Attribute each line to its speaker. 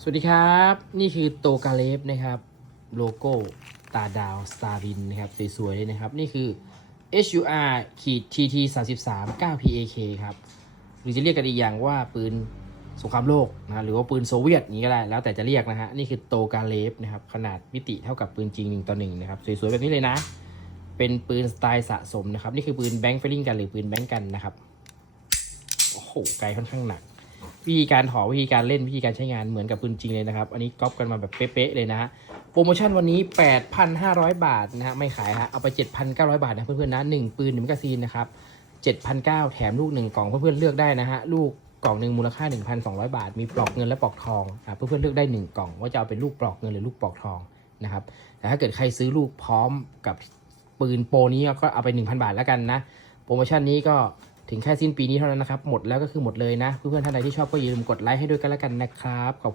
Speaker 1: สวัสดีครับ นี่คือโตกาเลฟนะครับ โลโก้ตาดาวสตาร์บินนะครับ สวยๆเลยนะครับ นี่คือ HUR ขีด TT 33 9 PAK ครับ หรือจะเรียกกันอีกอย่างว่าปืนสงครามโลกนะหรือว่าปืนโซเวียตอย่างนี้ก็ได้ แล้วแต่จะเรียกนะฮะ นี่คือโตกาเลฟนะครับ ขนาดมิติเท่ากับปืนจริง1ต่อ1นะครับ สวยๆแบบนี้เลยนะ เป็นปืนสไตล์สะสมนะครับ นี่คือปืนแบงค์เฟลลิงกันหรือปืนแบงค์กันนะครับ โอ้โห ไกลค่อนข้างหนัก วิธีการถอวิธีการเล่นวิธีการใช้งานเหมือนกับปืนจริงเลยนะครับ อันนี้ก๊อปกันมาแบบเป๊ะๆเลยนะฮะโปรโมชั่นวันนี้ 8,500 บาทนะฮะไม่ขายฮะเอาไป 7,900 บาทนะเพื่อนๆนะ1ปืน1แมกกาซีนนะครับ7,900แถมลูก1กล่องเพื่อนๆเลือกได้นะฮะลูกกล่องหนึ่งมูลค่า 1,200 บาท มีปลอกเงินและปลอกทองอะเพื่อนๆเลือกได้ 1 กล่องว่าจะเอาเป็นลูกปลอกเงินหรือลูกปลอกทองนะครับแต่ถ้าเกิดใครซื้อลูกพร้อมกับปืนโปรนี้ก็เอาไป 1,000 บาทแล้วกันนะโปรโมชั่นนี้ก็ ถึงแค่สิ้นปีนี้เท่านั้นนะครับ หมดแล้วก็คือหมดเลยนะ เพื่อนๆท่านใดที่ชอบก็อย่าลืมกดไลค์ให้ด้วยกันแล้วกันนะครับขอบ